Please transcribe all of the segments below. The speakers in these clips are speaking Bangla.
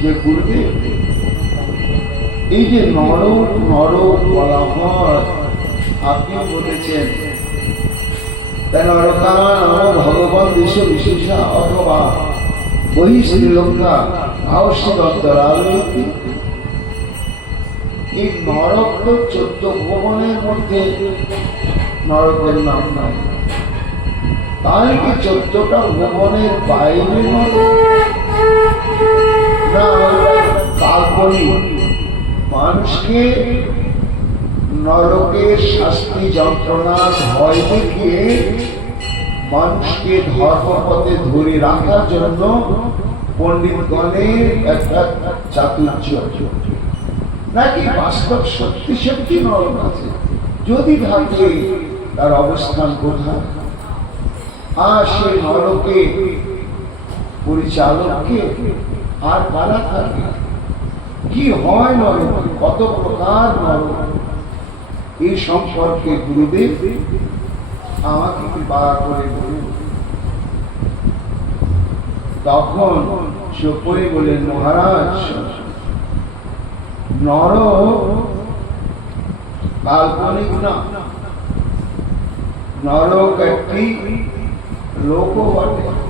যে গুরুদেব এই যে নর নর বলা হয়, আপনি বলেছেন তাই ভগবান দেশ বিশেষ অথবা বহি শ্রীলঙ্কা আবশ্যক অন্তরালয়ী এই নরক তো চোদ্দ ভবনের মধ্যে নরকের নাম নাই। তাই কি চোদ্দটা ভবনের বাইরে নরক মানুষকে নরকের শাস্তি যন্ত্রণা ভয় দেখিয়ে মানুষকে ধর্মপথে ধরে রাখার জন্য পণ্ডিতগণের একটা চাতুর্য। নাকি বাস্তব সত্যি সত্যি নরক আছে? যদি ভাবলে তার অবস্থান কোথায়? আর সেই নরকে পরিচালককে আর কারা থাকে কি হয় নরক? কত প্রকার নরক? এই সম্পর্কে গুরুদেব আমাকে কৃপা করে বলুন। তখন চোপই বলেন মহারাজ নর কাল্পনিক না। নরক একটি লোক বটে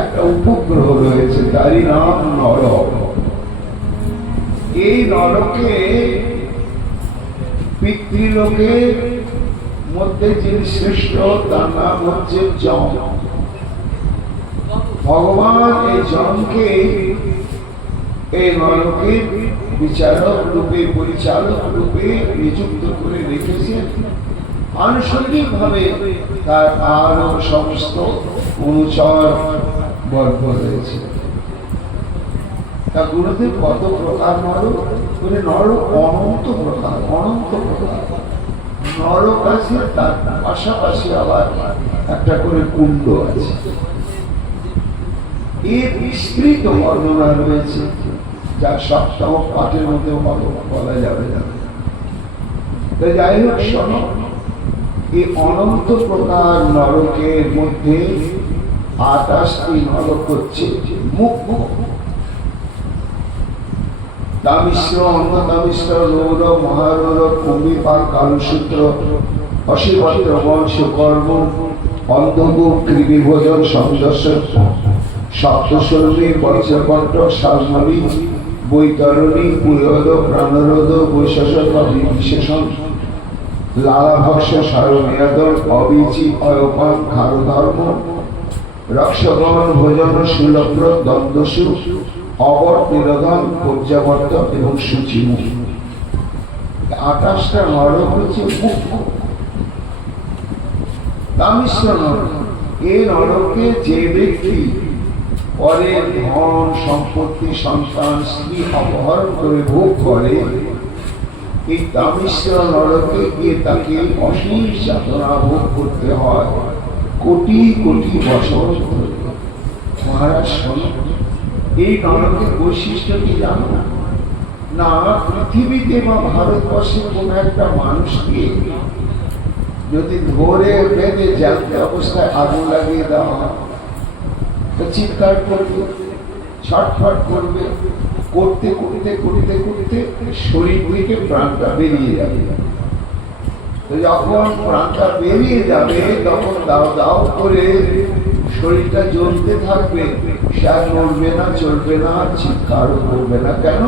একটা উপগ্রহ রয়েছে তারই নাম নরক। এই নরকে পিতৃলোকের মধ্যে যিনি শ্রেষ্ঠ, তার নাম হচ্ছে জম ভগবান এই জমকে এই নরকের বিচারক রূপে, পরিচালক রূপে নিযুক্ত করে রেখেছেন। আনুষঙ্গিক ভাবে তার আরও সমস্ত অনুচর বর্গ রয়েছে তা গুরুদেব কত প্রকার নরক অনন্ত প্রকার অনন্ত প্রকার। নরক আছে, তার পাশাপাশি আবার একটা করে কুণ্ড আছে। এর বিস্তৃত বর্ণনা রয়েছে, যা সপ্তাহ পাঠের মধ্যে বলা যাবে না। তো যাই হোক, শোনো এই অনন্ত প্রকার নরকের মধ্যে মুখ্য দামিশ্র অন্নদামিশ্র রৌর মহারৌর কালসূত্র বংশ, কর্ম শালনবী বৈতরণী, পুরোদ, প্রাণরোধ বৈশেষক বিশেষণ, লালাভক্ষ সারমেয়াদর অবিচি, অয়পান, খারধর্ম রক্ষগণ ভোজন সুলভ্র দ্বন্দ্বসু, অবর নিরোধন পর্যাবর্ত এবং আকাশটা নরক হচ্ছে তামিশ্র নরক। যে ব্যক্তি পরে ধন, সম্পত্তি, সন্তান, স্ত্রী অপহরণ করে ভোগ করে, এই তামিশ্র নরকে গিয়ে তাকে অসীম যাতনা ভোগ করতে হয়। কোটি কোটি বছর। মহারাজ এই নরকের বৈশিষ্ট্য কি জানো না? না, পৃথিবীতে বা ভারতবর্ষে কোন একটা মানুষকে যদি ধরে বেঁধে জ্যান্ত অবস্থায় আগুন লাগিয়ে দেওয়া হয়, তো চিৎকার করবে, ছটফট করবে, করতে করতে করতে করতে শরীর থেকে প্রাণটা বেরিয়ে যাবে যখন প্রাণটা বেরিয়ে যাবে, তখন দাও দাও করে শরীরটা জ্বলতে থাকবে। সে আর নড়বে না, চলবে না, চিৎকারও করবে না। কেন?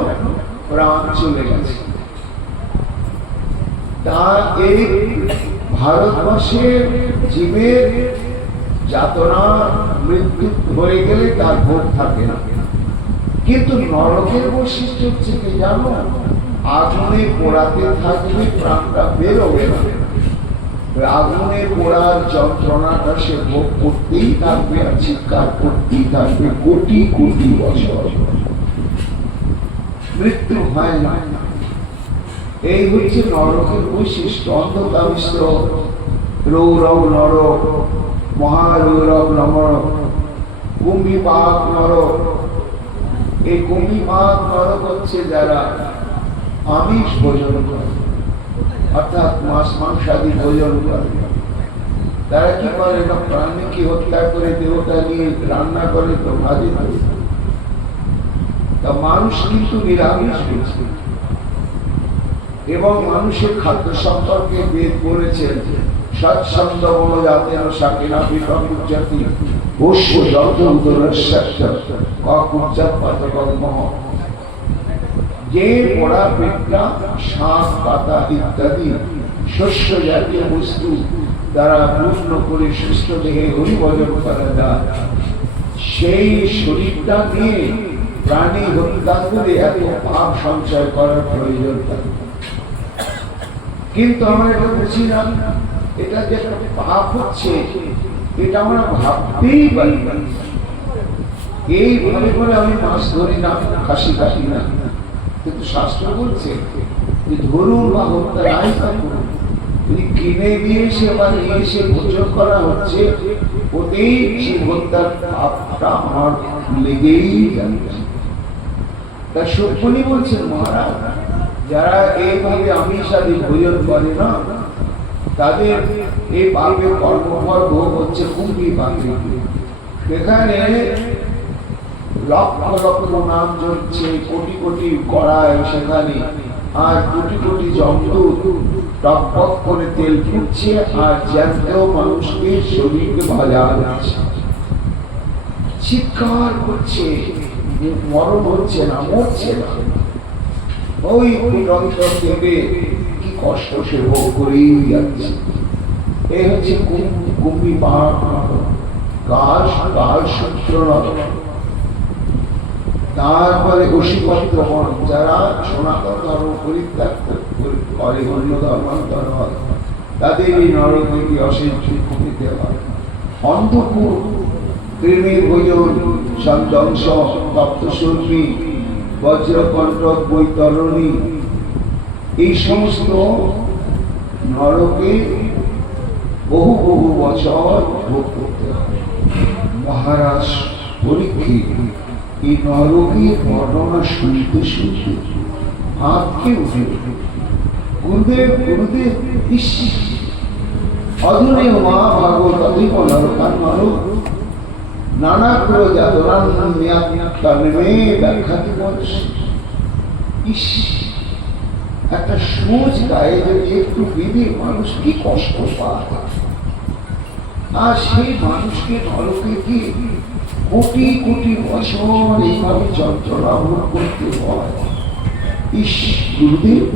প্রাণ চলে গেছে। তা এই ভারতবর্ষের জীবের যাতনা, মৃত্যু হয়ে গেলে তার ভোগ থাকে না। কিন্তু নরকের বৈশিষ্ট্য হচ্ছে কি জানো? আগুনে পোড়াতে থাকলে প্রাণটা বেরোবে না। আগুনে পোড়ার যন্ত্রণাটা সে ভোগ করতেই থাকবে আর চিৎকার করতেই থাকবে কোটি কোটি বছর। মৃত্যু হয় না। এই হচ্ছে নরকের বৈশিষ্ট্য মিশ্র রৌরব নরক মহারৌরব নমরক কুম্ভী নরক এই কুম্ভী নরক হচ্ছে যারা আমিষ ভোজন করে। অর্থাৎ মাছ মাংসাদি ভোজন করে। তারা কি করে? না প্রাণীকে হত্যা করে দেবতা নিয়ে রান্না করে তো ভাজি করে তা মানুষ কিন্তু নিরামিষ হয়েছে। এবং মানুষের খাদ্য সম্পর্কে বেদ বলেছেন সৎসন্দ যাতে সাকিনা বিকম জাতি পোষ্য যত উদরস্যাচ্য কুজ্জাত পাতকর্ম যে পড়া পেটটা শাক, পাতা ইত্যাদি শস্য জাতীয় বস্তু দ্বারা পূর্ণ করে সুস্থ দেহে হরিভজন করা যায় সেই শরীরটা নিয়ে প্রাণী হত্যা করে এত পাপ সঞ্চয় করার প্রয়োজন কিন্তু আমরা এটা বুঝি না। এটা যে একটা পাপ হচ্ছে, এটা আমরা ভাবতেই পারি না। এইভাবে করে আমি মাছ ধরি না, খাসি কাটি না। কিন্তু শাস্ত্র বলছে যে ধরুন বা হত্যা নাই করুন। যদি কিনে দিয়ে এসে বা নিয়ে এসে ভোজন করা হচ্ছে ওতেই সেই হত্যার পাপটা আমার লেগেই যাচ্ছে। তা সত্যনি বলছেন মহারাজ, যারা এইভাবে আমিষাদি ভোজন করে না, তাদের এই পাপের কর্মফল ভোগ হচ্ছে কুম্ভি পাপে। এখানে লক্ষ লক্ষ নাম চলছে কোটি কোটি কড়ায় সেখানে, আর কোটি কোটি জন্তু টক টক করে তেল ফুটছে, আর জ্যান্ত মানুষকে শরীরকে ভাজা যাচ্ছে চিৎকার করছে মরণ হচ্ছে না, মরছে না। ওই কুটন্ত দেবে, কি কষ্ট সে ভোগ করেই যাচ্ছে। এই হচ্ছে কুম্ভি পাহাড়। কাল কাল সূত্র তারপরে অসীপত্র যারা সনাতন ধর্ম পরিত্যাগ করে অন্য ধর্মান্তর হয়, তাদের এই নরকী অশেষ পেতে হয়। অন্ধকূর প্রেমের ভোজন সন্দংশ তপ্তশর্মী বজ্রকণ্ঠক বৈতরণী, এই সমস্ত নরকে বহু বহু বছর ভোগ করতে হয়। মহারাজ পরীক্ষিত। এই নরকের বর্ণনা শুনতে শুনতে আঁতকে উঠে গুরুদেব গুরুদেব অধুনে মা ভাগবত অধিক নরকান নরক নানা করে বলছে? ইস, একটা সোজ গায়ে যদি একটু বেঁধে মানুষ কি কষ্ট পায়। আর সেই মানুষকে নরকে গিয়ে কোটি কোটি বছর এইভাবে যন্ত্রণা করতে হয়। ইস, গুরুদেব,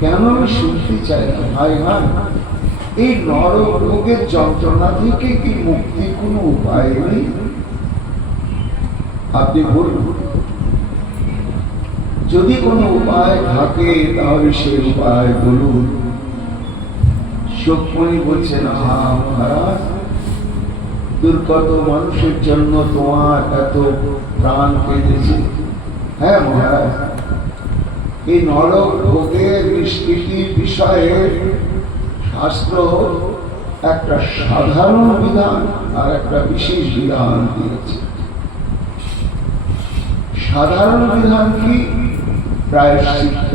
কেন আমি শুনতে চাই না, ভাই ভাই? এই যন্ত্রণা থেকে কি মুক্তির কোনো উপায় নেই? আপনি বলুন, যদি কোনো উপায় থাকে, তাহলে সে উপায় বলুন। শোকমণি বলছেন হা মহারাজ দুর্গত মানুষের জন্য তোমার এত প্রাণ কেঁদেছে হ্যাঁ মহারাজ। এই নরক ভোগের নিষ্কৃতির বিষয়ে শাস্ত্র একটা সাধারণ বিধান আর একটা বিশেষ বিধান দিয়েছে। সাধারণ বিধান কি? প্রায়শ্চিত্ত।